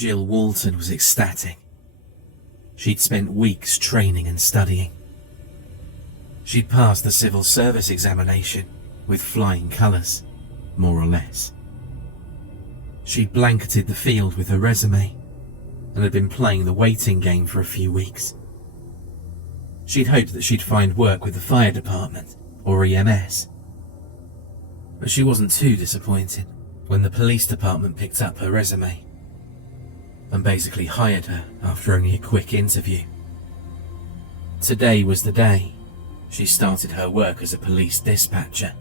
Jill Walton was ecstatic. She'd spent weeks training and studying. She'd passed the civil service examination with flying colours, more or less. She'd blanketed the field with her resume and had been playing the waiting game for a few weeks. She'd hoped that she'd find work with the fire department or EMS. But she wasn't too disappointed when the police department picked up her resume and basically hired her after only a quick interview. Today was the day she started her work as a police dispatcher.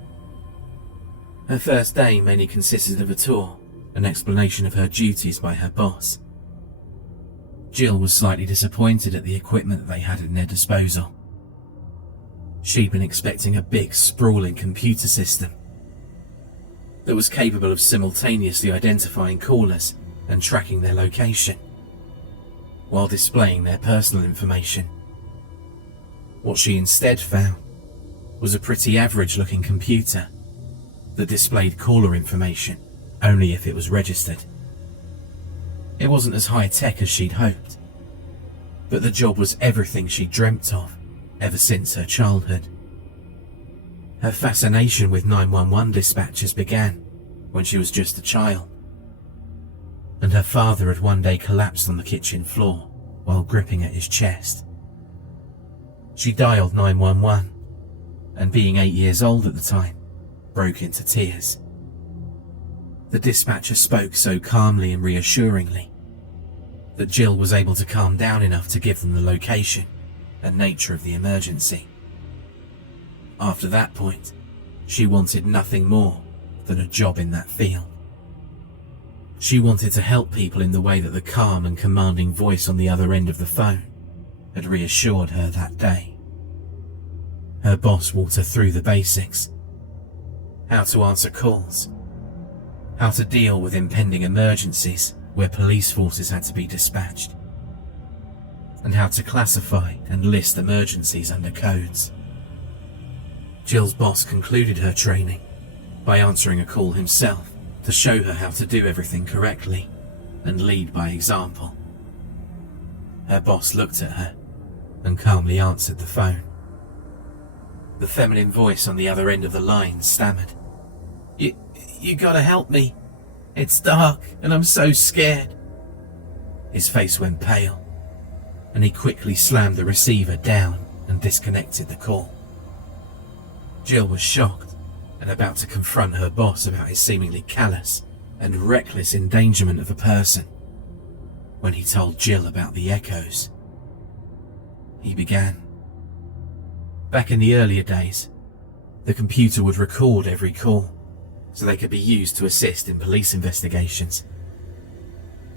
Her first day mainly consisted of a tour, an explanation of her duties by her boss. Jill was slightly disappointed at the equipment that they had at their disposal. She'd been expecting a big, sprawling computer system that was capable of simultaneously identifying callers and tracking their location, while displaying their personal information. What she instead found was a pretty average-looking computer that displayed caller information only if it was registered. It wasn't as high-tech as she'd hoped, but the job was everything she'd dreamt of ever since her childhood. Her fascination with 911 dispatchers began when she was just a child, and her father had one day collapsed on the kitchen floor while gripping at his chest. She dialed 911, and being 8 years old at the time, broke into tears. The dispatcher spoke so calmly and reassuringly that Jill was able to calm down enough to give them the location and nature of the emergency. After that point, she wanted nothing more than a job in that field. She wanted to help people in the way that the calm and commanding voice on the other end of the phone had reassured her that day. Her boss walked her through the basics: how to answer calls, how to deal with impending emergencies where police forces had to be dispatched, and how to classify and list emergencies under codes. Jill's boss concluded her training by answering a call himself to show her how to do everything correctly and lead by example. Her boss looked at her and calmly answered the phone. The feminine voice on the other end of the line stammered, You gotta help me. It's dark and I'm so scared." His face went pale, and he quickly slammed the receiver down and disconnected the call. Jill was shocked and about to confront her boss about his seemingly callous and reckless endangerment of a person when he told Jill about the echoes. He began. Back in the earlier days, the computer would record every call so they could be used to assist in police investigations.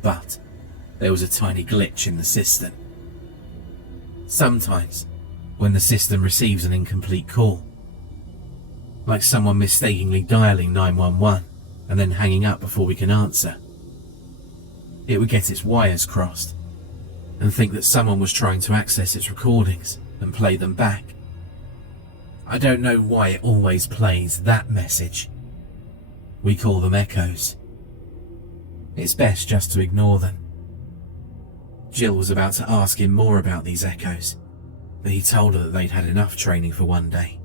But there was a tiny glitch in the system. Sometimes, when the system receives an incomplete call, like someone mistakenly dialing 911 and then hanging up before we can answer, it would get its wires crossed and think that someone was trying to access its recordings and play them back. I don't know why it always plays that message. We call them echoes. It's best just to ignore them. Jill was about to ask him more about these echoes, but he told her that they'd had enough training for one day.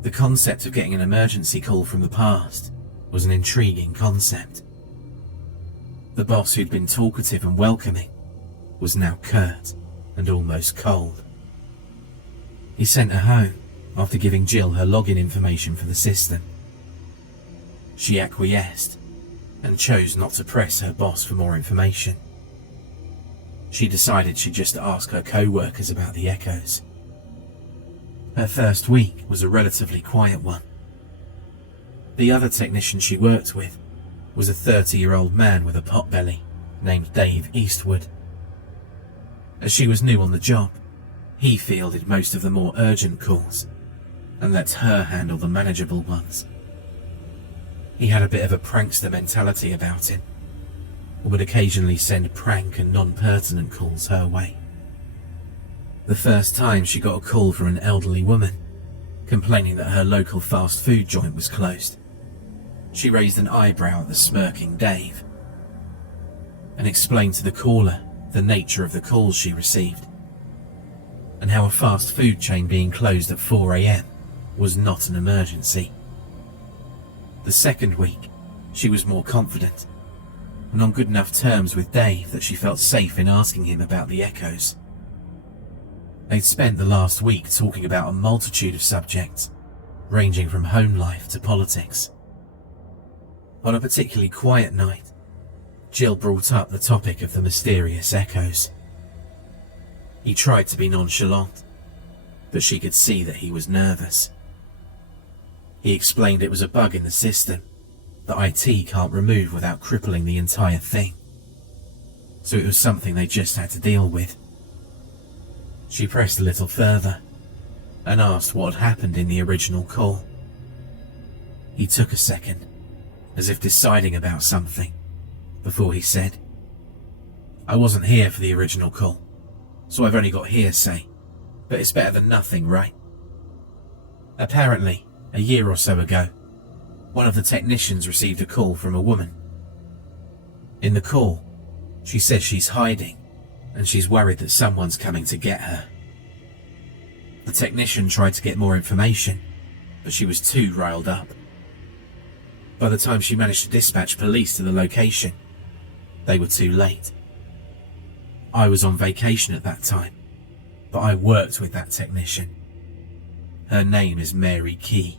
The concept of getting an emergency call from the past was an intriguing concept. The boss, who'd been talkative and welcoming, was now curt and almost cold. He sent her home after giving Jill her login information for the system. She acquiesced and chose not to press her boss for more information. She decided she'd just ask her co-workers about the echoes. Her first week was a relatively quiet one. The other technician she worked with was a 30-year-old man with a potbelly named Dave Eastwood. As she was new on the job, he fielded most of the more urgent calls and let her handle the manageable ones. He had a bit of a prankster mentality about him, and would occasionally send prank and non-pertinent calls her way. The first time she got a call from an elderly woman, complaining that her local fast food joint was closed, she raised an eyebrow at the smirking Dave. and explained to the caller the nature of the calls she received, and how a fast food chain being closed at 4 a.m. was not an emergency. The second week, she was more confident, and on good enough terms with Dave that she felt safe in asking him about the echoes. They'd spent the last week talking about a multitude of subjects, ranging from home life to politics. On a particularly quiet night, Jill brought up the topic of the mysterious echoes. He tried to be nonchalant, but she could see that he was nervous. He explained it was a bug in the system that IT can't remove without crippling the entire thing, so it was something they just had to deal with. She pressed a little further and asked what had happened in the original call. He took a second, as if deciding about something, before he said, "I wasn't here for the original call, so I've only got hearsay, but it's better than nothing, right?" Apparently, a year or so ago, one of the technicians received a call from a woman. In the call, she says she's hiding and she's worried that someone's coming to get her. The technician tried to get more information, but she was too riled up. By the time she managed to dispatch police to the location, they were too late. I was on vacation at that time, but I worked with that technician. Her name is Mary Key.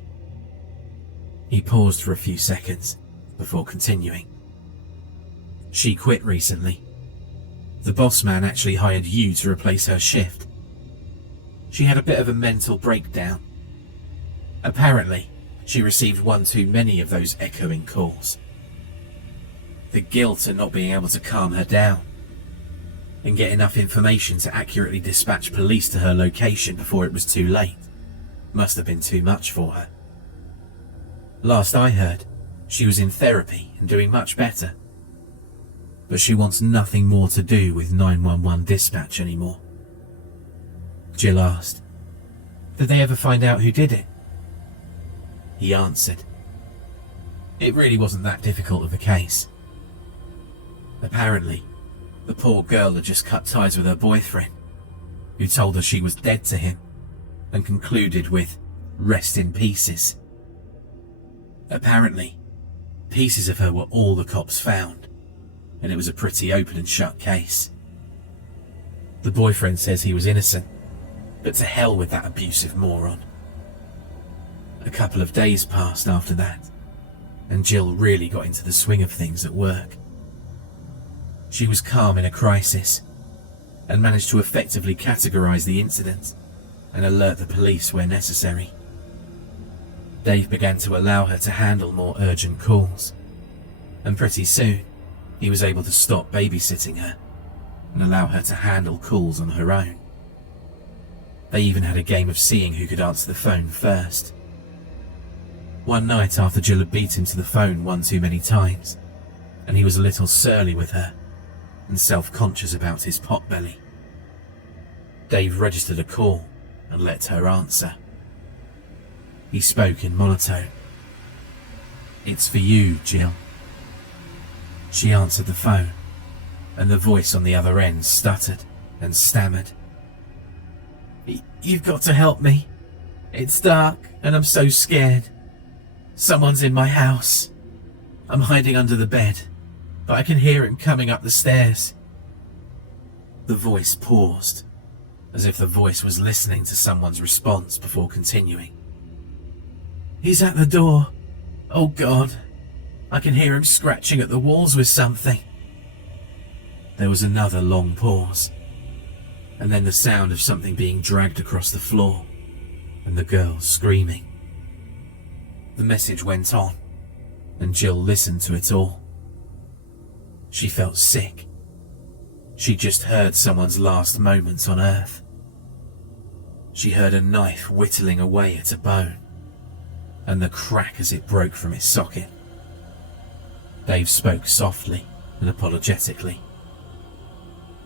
He paused for a few seconds before continuing. She quit recently. The boss man actually hired you to replace her shift. She had a bit of a mental breakdown. Apparently, she received one too many of those echoing calls. The guilt at not being able to calm her down and get enough information to accurately dispatch police to her location before it was too late must have been too much for her. Last I heard, she was in therapy and doing much better. But she wants nothing more to do with 911 dispatch anymore. Jill asked, "Did they ever find out who did it?" He answered, "It really wasn't that difficult of a case. Apparently, the poor girl had just cut ties with her boyfriend, who told her she was dead to him, and concluded with, 'Rest in pieces.' Apparently, pieces of her were all the cops found, and it was a pretty open and shut case. The boyfriend says he was innocent, but to hell with that abusive moron." A couple of days passed after that, and Jill really got into the swing of things at work. She was calm in a crisis, and managed to effectively categorize the incident and alert the police where necessary. Dave began to allow her to handle more urgent calls, and pretty soon he was able to stop babysitting her and allow her to handle calls on her own. They even had a game of seeing who could answer the phone first. One night after Jill had beat him to the phone one too many times, and he was a little surly with her and self-conscious about his potbelly, Dave registered a call and let her answer. He spoke in monotone. "It's for you, Jill." She answered the phone, and the voice on the other end stuttered and stammered. "You've got to help me. It's dark and I'm so scared. Someone's in my house. I'm hiding under the bed, but I can hear him coming up the stairs." The voice paused, as if the voice was listening to someone's response before continuing. "He's at the door. Oh God, I can hear him scratching at the walls with something." There was another long pause, and then the sound of something being dragged across the floor, and the girl screaming. The message went on, and Jill listened to it all. She felt sick. She just heard someone's last moments on Earth. She heard a knife whittling away at a bone, and the crack as it broke from its socket. Dave spoke softly and apologetically.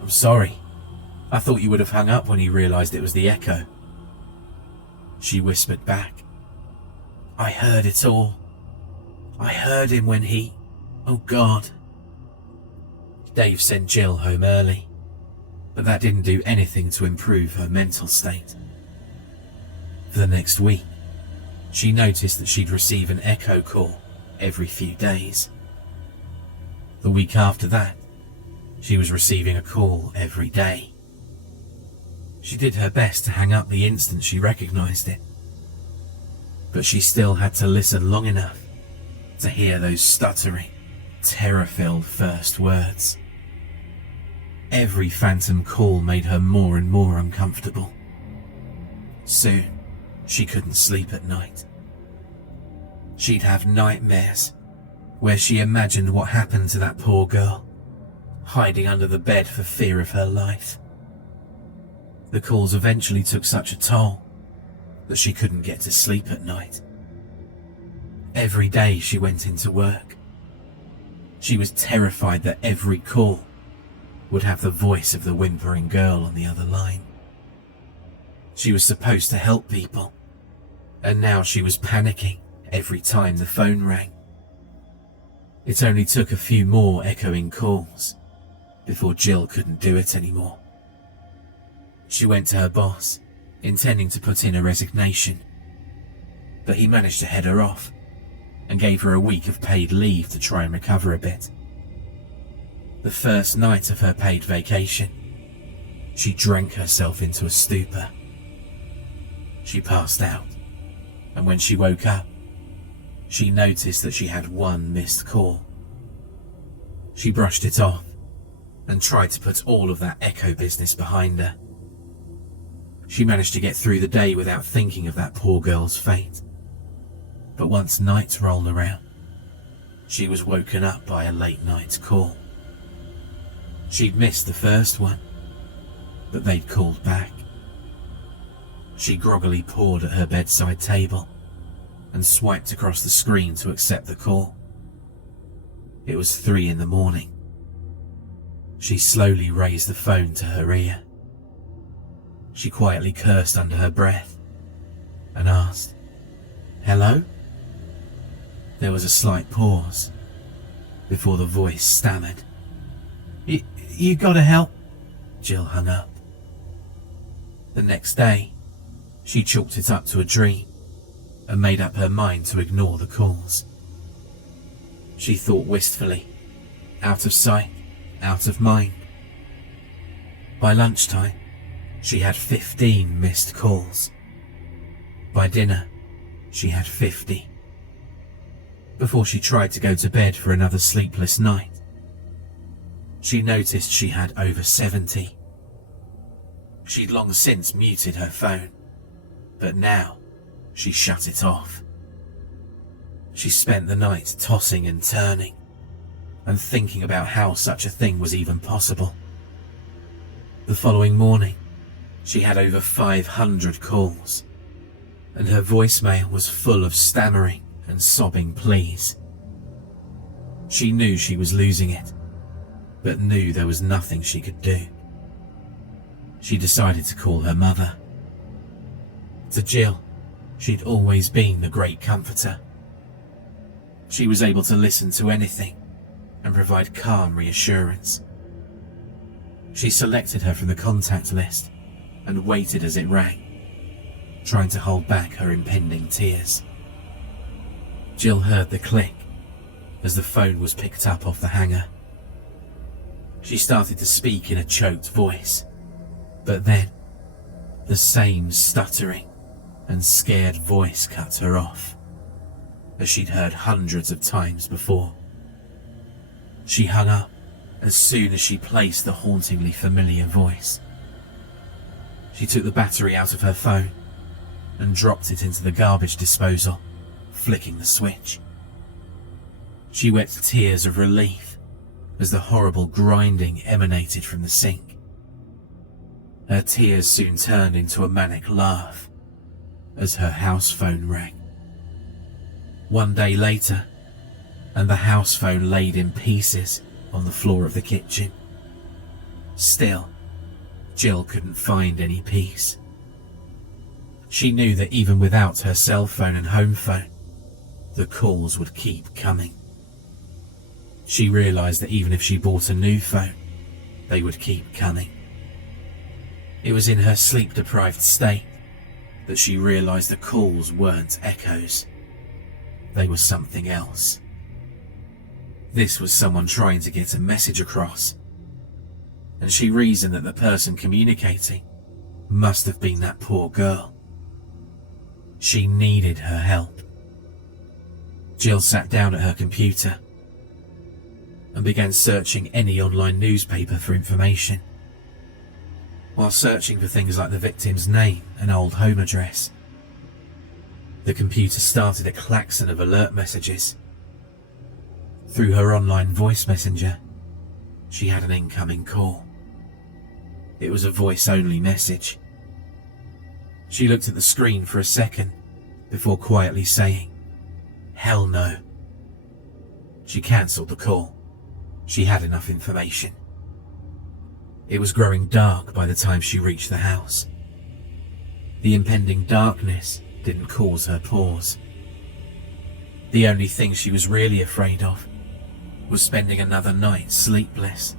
"I'm sorry. I thought you would have hung up when you realized it was the echo." She whispered back, "I heard it all. I heard him when he... Oh God." Dave sent Jill home early, but that didn't do anything to improve her mental state. For the next week, she noticed that she'd receive an echo call every few days. The week after that, she was receiving a call every day. She did her best to hang up the instant she recognized it, but she still had to listen long enough to hear those stuttering, terror-filled first words. Every phantom call made her more and more uncomfortable. Soon, she couldn't sleep at night. She'd have nightmares where she imagined what happened to that poor girl, hiding under the bed for fear of her life. The calls eventually took such a toll that she couldn't get to sleep at night. Every day she went into work, she was terrified that every call would have the voice of the whimpering girl on the other line. She was supposed to help people, and now she was panicking every time the phone rang. It only took a few more echoing calls before Jill couldn't do it anymore. She went to her boss, intending to put in a resignation, but he managed to head her off and gave her a week of paid leave to try and recover a bit. The first night of her paid vacation, she drank herself into a stupor. She passed out, and when she woke up, she noticed that she had one missed call. She brushed it off and tried to put all of that echo business behind her. She managed to get through the day without thinking of that poor girl's fate. But once night rolled around, she was woken up by a late night call. She'd missed the first one, but they'd called back. She groggily pawed at her bedside table and swiped across the screen to accept the call. It was 3 a.m. She slowly raised the phone to her ear. She quietly cursed under her breath and asked, "Hello?" There was a slight pause before the voice stammered. You gotta help." Jill hung up. The next day, she chalked it up to a dream and made up her mind to ignore the calls. She thought wistfully, out of sight, out of mind. By lunchtime, she had 15 missed calls. By dinner, she had 50. Before she tried to go to bed for another sleepless night, she noticed she had over 70. She'd long since muted her phone, but now she shut it off. She spent the night tossing and turning and thinking about how such a thing was even possible. The following morning, she had over 500 calls, and her voicemail was full of stammering and sobbing pleas. She knew she was losing it, but knew there was nothing she could do. She decided to call her mother. To Jill, she'd always been the great comforter. She was able to listen to anything and provide calm reassurance. She selected her from the contact list and waited as it rang, trying to hold back her impending tears. Jill heard the click as the phone was picked up off the hanger. She started to speak in a choked voice, but then the same stuttering and scared voice cut her off, as she'd heard hundreds of times before. She hung up as soon as she placed the hauntingly familiar voice. She took the battery out of her phone and dropped it into the garbage disposal, flicking the switch. She wept tears of relief as the horrible grinding emanated from the sink. Her tears soon turned into a manic laugh as her house phone rang. One day later, and the house phone laid in pieces on the floor of the kitchen. Still, Jill couldn't find any peace. She knew that even without her cell phone and home phone, the calls would keep coming. She realised that even if she bought a new phone, they would keep coming. It was in her sleep-deprived state that she realised the calls weren't echoes. They were something else. This was someone trying to get a message across, and she reasoned that the person communicating must have been that poor girl. She needed her help. Jill sat down at her computer and began searching any online newspaper for information. While searching for things like the victim's name and old home address, the computer started a klaxon of alert messages. Through her online voice messenger, she had an incoming call. It was a voice-only message. She looked at the screen for a second before quietly saying, "Hell no." She cancelled the call. She had enough information. It was growing dark by the time she reached the house. The impending darkness didn't cause her pause. The only thing she was really afraid of was spending another night sleepless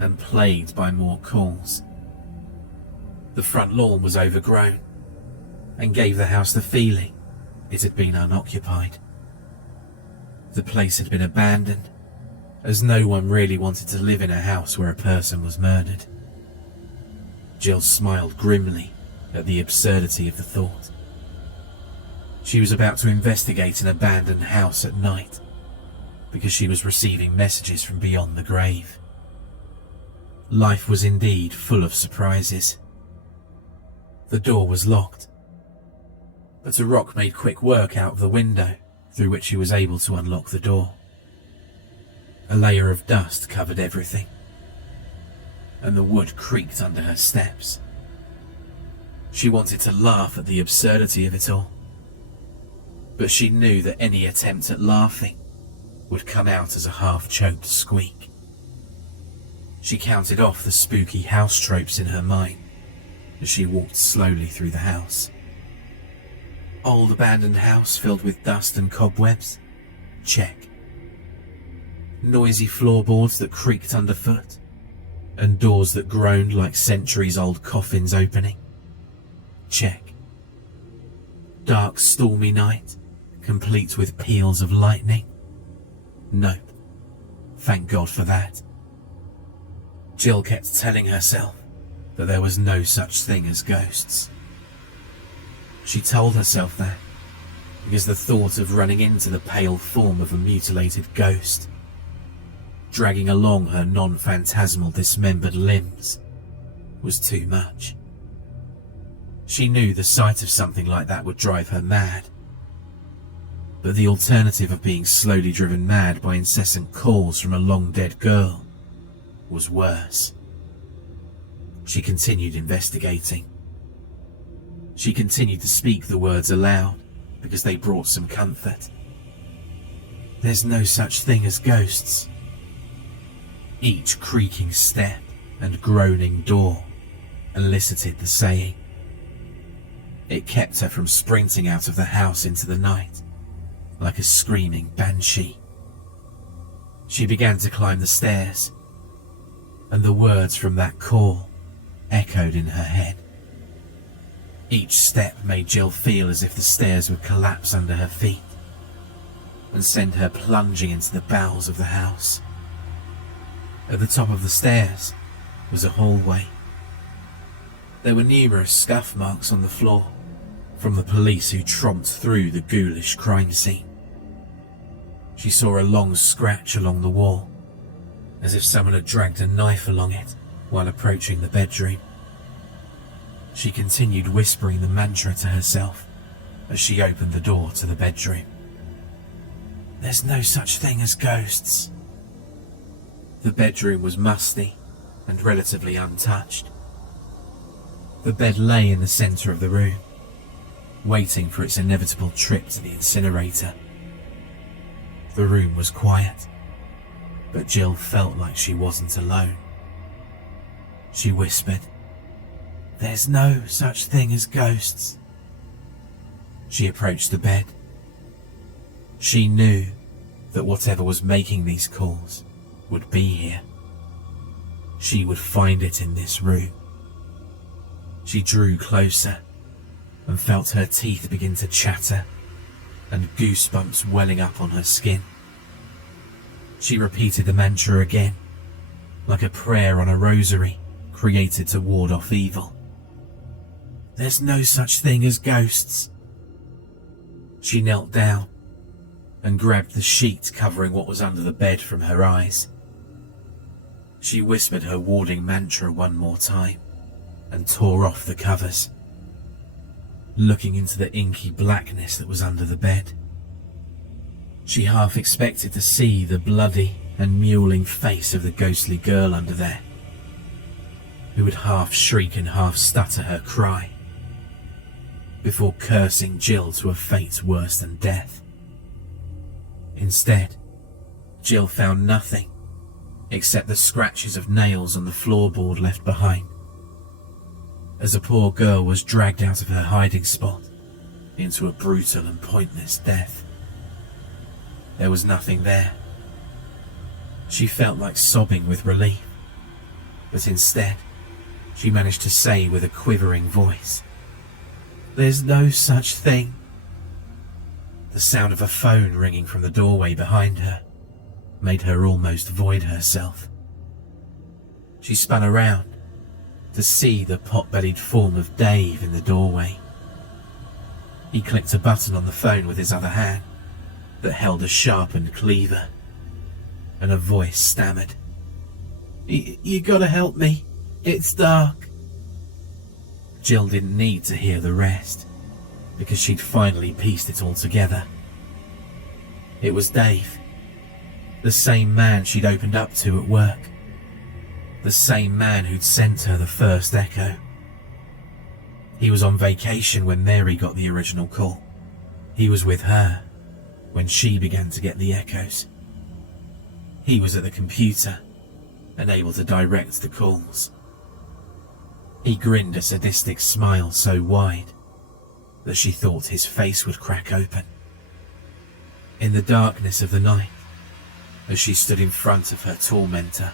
and plagued by more calls. The front lawn was overgrown and gave the house the feeling it had been unoccupied. The place had been abandoned, as no one really wanted to live in a house where a person was murdered. Jill smiled grimly at the absurdity of the thought. She was about to investigate an abandoned house at night because she was receiving messages from beyond the grave. Life was indeed full of surprises. The door was locked, but a rock made quick work out of the window through which she was able to unlock the door. A layer of dust covered everything, and the wood creaked under her steps. She wanted to laugh at the absurdity of it all, but she knew that any attempt at laughing would come out as a half-choked squeak. She counted off the spooky house tropes in her mind as she walked slowly through the house. Old abandoned house filled with dust and cobwebs? Check. Noisy floorboards that creaked underfoot, and doors that groaned like centuries-old coffins opening? Check. Dark, stormy night, complete with peals of lightning? Nope. Thank God for that. Jill kept telling herself that there was no such thing as ghosts. She told herself that because the thought of running into the pale form of a mutilated ghost, dragging along her non-phantasmal dismembered limbs, was too much. She knew the sight of something like that would drive her mad, but the alternative of being slowly driven mad by incessant calls from a long-dead girl was worse. She continued investigating. She continued to speak the words aloud because they brought some comfort. There's no such thing as ghosts. Each creaking step and groaning door elicited the saying. It kept her from sprinting out of the house into the night like a screaming banshee. She began to climb the stairs, and the words from that call echoed in her head. Each step made Jill feel as if the stairs would collapse under her feet and send her plunging into the bowels of the house. At the top of the stairs was a hallway. There were numerous scuff marks on the floor from the police who tromped through the ghoulish crime scene. She saw a long scratch along the wall, as if someone had dragged a knife along it while approaching the bedroom. She continued whispering the mantra to herself as she opened the door to the bedroom. There's no such thing as ghosts. The bedroom was musty and relatively untouched. The bed lay in the centre of the room, waiting for its inevitable trip to the incinerator. The room was quiet, but Jill felt like she wasn't alone. She whispered, "There's no such thing as ghosts." She approached the bed. She knew that whatever was making these calls would be here. She would find it in this room. She drew closer and felt her teeth begin to chatter and goosebumps welling up on her skin. She repeated the mantra again, like a prayer on a rosary created to ward off evil. There's no such thing as ghosts. She knelt down and grabbed the sheet covering what was under the bed from her eyes. She whispered her warding mantra one more time and tore off the covers, looking into the inky blackness that was under the bed. She half expected to see the bloody and mewling face of the ghostly girl under there, who would half shriek and half stutter her cry, before cursing Jill to a fate worse than death. Instead, Jill found nothing except the scratches of nails on the floorboard left behind, as the poor girl was dragged out of her hiding spot into a brutal and pointless death. There was nothing there. She felt like sobbing with relief, but instead, she managed to say with a quivering voice, "There's no such thing." The sound of a phone ringing from the doorway behind her made her almost void herself. She spun around to see the pot-bellied form of Dave in the doorway. He clicked a button on the phone with his other hand that held a sharpened cleaver, and a voice stammered, You gotta help me. It's dark." Jill didn't need to hear the rest, because she'd finally pieced it all together. It was Dave, the same man she'd opened up to at work, the same man who'd sent her the first echo. He was on vacation when Mary got the original call. He was with her when she began to get the echoes. He was at the computer and able to direct the calls. He grinned a sadistic smile so wide that she thought his face would crack open. In the darkness of the night, as she stood in front of her tormentor,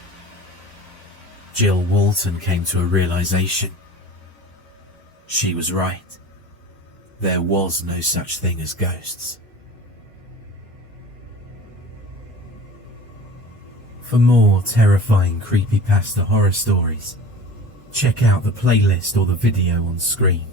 Jill Walton came to a realization. She was right. There was no such thing as ghosts. For more terrifying creepypasta horror stories, check out the playlist or the video on screen.